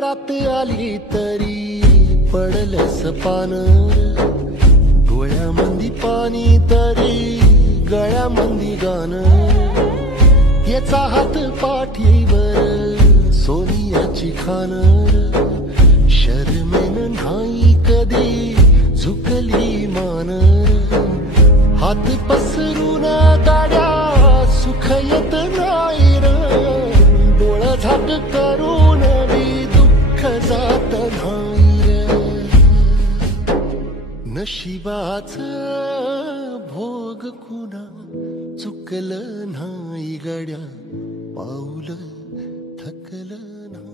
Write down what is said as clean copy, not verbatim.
रात आली तरी पडलंस पान, डोळ्यामंदी पाणी तरी गळ्यामंदी गाणं. याचा हात पाठीवर सोनियाची खान, शर्मेन नाही कधी झुकली मान. हात पसरून गाड्या सुख येत नाही र, डोळ झाक करून बी दुःख जात नाही र. नशिबाच भोग कुणा चुकलं नाही गड्या, पाऊल थकलं नाही.